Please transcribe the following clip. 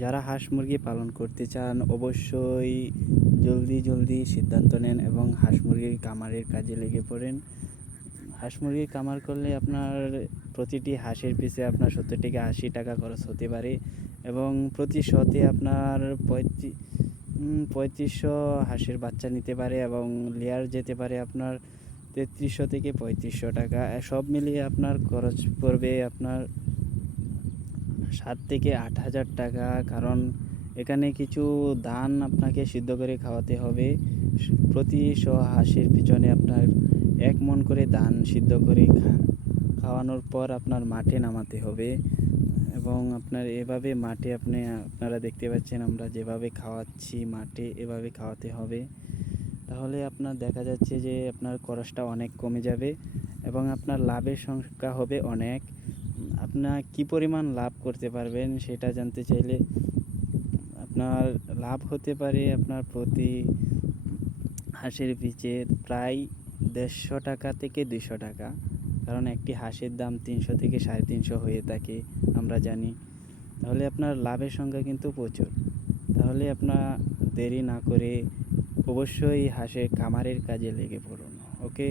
যারা হাঁস মুরগি পালন করতে চান অবশ্যই জলদি সিদ্ধান্ত নেন এবং হাঁস মুরগির খামারের কাজে লেগে পড়েন। হাঁস মুরগি খামার করলে আপনার প্রতিটি হাঁসের পিছে আপনার 70 থেকে 80 টাকা খরচ হতে পারে এবং প্রতি শতে আপনার 3500 হাঁসের বাচ্চা নিতে পারে এবং লেয়ার যেতে পারে আপনার 3300 থেকে 3500 টাকা। সব মিলিয়ে আপনার খরচ পড়বে আপনার 7 থেকে 8,000 টাকা। কারণ এখানে কিছু ধান আপনাকে সিদ্ধ করে খাওয়াতে হবে। প্রতি 100 হাঁসের পিছনে আপনার 1 মণ করে ধান সিদ্ধ করে খাওয়ানোর পর আপনার মাঠে নামাতে হবে এবং আপনার এভাবে মাঠে আপনারা দেখতে পাচ্ছেন আমরা যেভাবে খাওয়াচ্ছি মাঠে এভাবে খাওয়াতে হবে। তাহলে আপনার দেখা যাচ্ছে যে আপনার খরচটা অনেক কমে যাবে এবং আপনার লাভের সংখ্যা হবে অনেক। আপনার কী পরিমাণ লাভ করতে পারবেন সেটা জানতে চাইলে আপনার লাভ হতে পারে আপনার প্রতি হাঁসের পিছে প্রায় 150 টাকা থেকে 200 টাকা। কারণ একটি হাঁসের দাম 300 থেকে 350 হয়ে থাকে আমরা জানি। তাহলে আপনার লাভের সংখ্যা কিন্তু প্রচুর। তাহলে আপনার দেরি না করে অবশ্যই হাঁসের খামারের কাজে লেগে পড়ুন। ওকে।